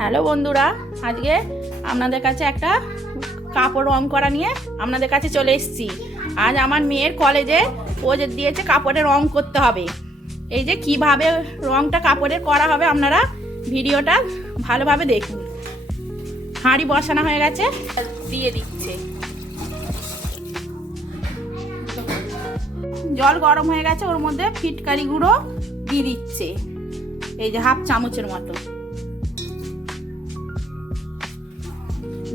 Hello বন্ধুরা, আজকে আপনাদের কাছে একটা কাপড় রং করা নিয়ে আপনাদের কাছে চলে এসেছি। আজ আমার মেয়ের কলেজে প্রজেক্ট দিয়েছে কাপড়ে রং করতে হবে। এই যে কীভাবে রংটা কাপড়ের করা হবে আপনারা ভিডিওটা ভালোভাবে দেখুন। হাঁড়ি বসানো হয়ে গেছে, দিয়ে দিচ্ছে। জল গরম হয়ে গেছে, ওর মধ্যে ফিটকারি গুঁড়ো দিয়ে দিচ্ছে। এই যে হাফ চামচের মতো।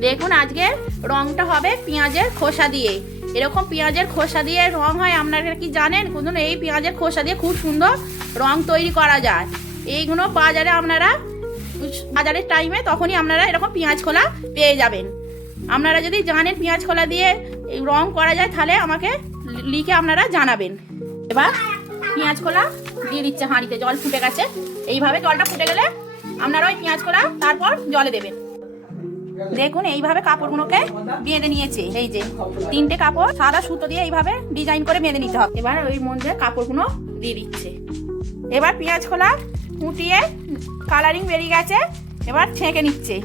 দেখুন আজকে রংটা হবে পেঁয়াজের খোসা দিয়ে। এরকম পেঁয়াজের খোসা দিয়ে রং হয়, আপনারা কি জানেন? কিন্তু এই পেঁয়াজের খোসা দিয়ে খুব সুন্দর রং তৈরি করা যায়। এইগুলো বাজারে আপনারা বাজারের টাইমে তখনই আপনারা এরকম পেঁয়াজ খোলা পেয়ে যাবেন। আপনারা যদি জানেন পেঁয়াজ খোলা দিয়ে রং করা যায়, তাহলে আমাকে লিখে আপনারা জানাবেন। এবার পেঁয়াজ খোলা দিয়ে দিচ্ছে হাঁড়িতে, জল ফুটে গেছে। এইভাবে জলটা ফুটে গেলে আপনারা ওই পেঁয়াজ খোলা, তারপর জলে দেবেন। দেখুন, এইভাবে কাপড়গুলোকে বেঁধে নিয়েছে। এই যে, তিনটে কাপড়, সাদা সুতো দিয়ে এইভাবে ডিজাইন করে বেঁধে নিতে হবে। এবার ওই মধ্যে কাপড়গুলো দিয়ে দিচ্ছে। এবার পেঁয়াজ খোলা, ফুটিয়ে কালারিং বেরিয়ে গেছে, এবার ছেঁকে নিচ্ছে।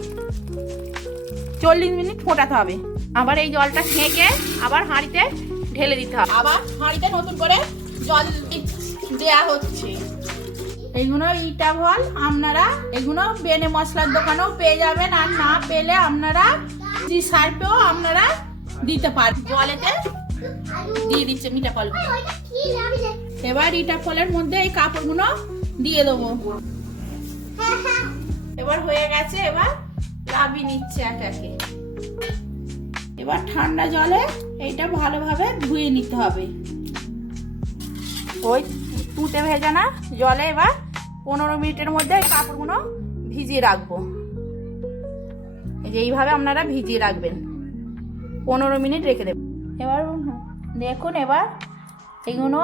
চল্লিশ মিনিট ফোটাতে হবে। আবার এই জলটা ছেঁকে আবার হাঁড়িতে ঢেলে দিতে হবে। আবার হাঁড়িতে নতুন করে জল দি- দেয়া হচ্ছে। এইগুলো ইটা ভল আপনারা এগুলো বেনে মশলার দোকানেও পেয়ে যাবেন আর না পেলে আপনারা জি সার্পেও আপনারা দিতে পারেন জলেতে দিয়ে দিচ্ছে মিঠা ফল এবার ইটা ফলের মধ্যে এই কাপড়গুলো দিয়ে দেবো। এবার হয়ে গেছে, এবার লাভি নিচ্ছে এক একে। এবার ঠান্ডা জলে এইটা ভালোভাবে ধুয়ে নিতে হবে। ওই তুতে ভেজানা জলে এবার পনেরো মিনিটের মধ্যে কাপড়গুলো ভিজিয়ে রাখব। যে এইভাবে আপনারা ভিজিয়ে রাখবেন। পনেরো মিনিট রেখে দেবেন এবার দেখুন, এবার এগুলো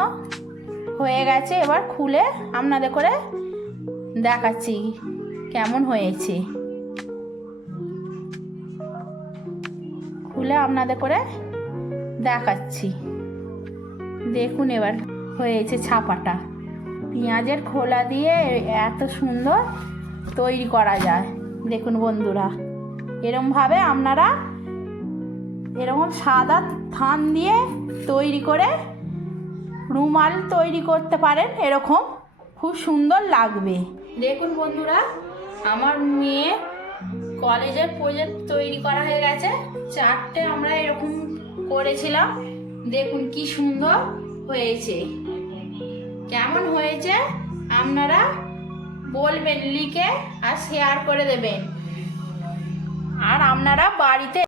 হয়ে গেছে। এবার খুলে আপনাদের করে দেখাচ্ছি কেমন হয়েছে। খুলে আপনাদের করে দেখাচ্ছি। দেখুন এবার হয়েছে ছাপাটা। পেঁয়াজের খোলা দিয়ে এত সুন্দর তৈরি করা যায়। দেখুন বন্ধুরা, এরমভাবে আপনারা এরকম সাদা থান দিয়ে তৈরি করে রুমাল তৈরি করতে পারেন, এরকম খুব সুন্দর লাগবে। দেখুন বন্ধুরা, আমার মেয়ে কলেজের প্রজেক্ট তৈরি করা হয়ে গেছে। চারটে আমরা এরকম করেছিলাম। দেখুন কি সুন্দর হয়েছে। কেমন হয়েছে? আপনারা বলবেন লিখে আর শেয়ার করে দেবেন। আর আপনারা বাড়িতে